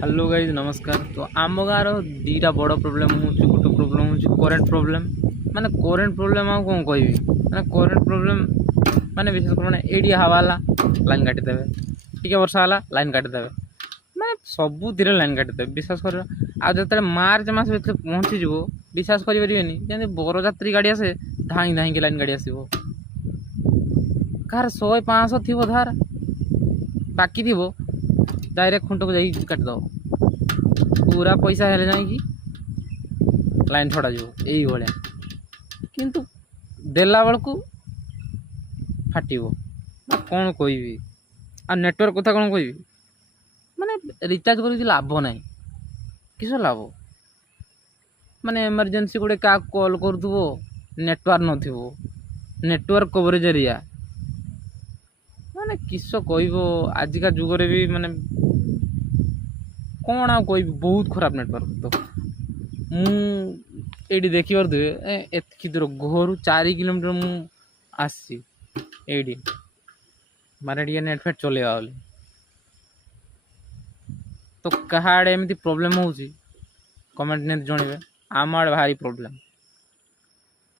Hello guys नमस्कार। तो आम गाँव दीटा बड़ प्रोब्लेम हो गोटे प्रोब्लेम हो करेन्ट प्रोब्लेम माने करेन्ट प्रोब्लेम आ कौन कह माने करेन्ट प्रोब्लेम माने विशेष कर मैंने ये हवाला लाइन काटिदेवे टी वर्षा है लाइन काटिदेवे माने सबुद लाइन काटिदेवे विश्वास कर जो मार्च मस पहुँची जीव विश्वास करें जमी बरजात्री गाड़ी आसे धाई धाई के लाइन गाड़ी आसो कार 100-500 थी धार बाकी थी डायरेक्ट खुंट को जाइए काटिदेव पूरा पैसा हेले जाकि लाइन छड़ा जीव यही भाया किंतु देला बेलू फाट कौन कहबी आ नेटवर्क कथा कौन कहबी माने रिचार्ज कर लाभ ना किस लाभ माने इमरजेंसी गोटे क्या कॉल करूँ नेटवर्क नेटवर्क कवरेज एरिया माने किस कह आजिका जुगरे भी माने कौन आ कह बहुत खराब नेटवर्क तो मुझे देखी पारे एत दूर घर 4 किलोमीटर मु आसी मारे नेट फेट चलेगा बोली तो कहा एमती प्रोब्लेम हो कमेंट नहीं जनइबे आम आड़े भारी प्रोब्लेम।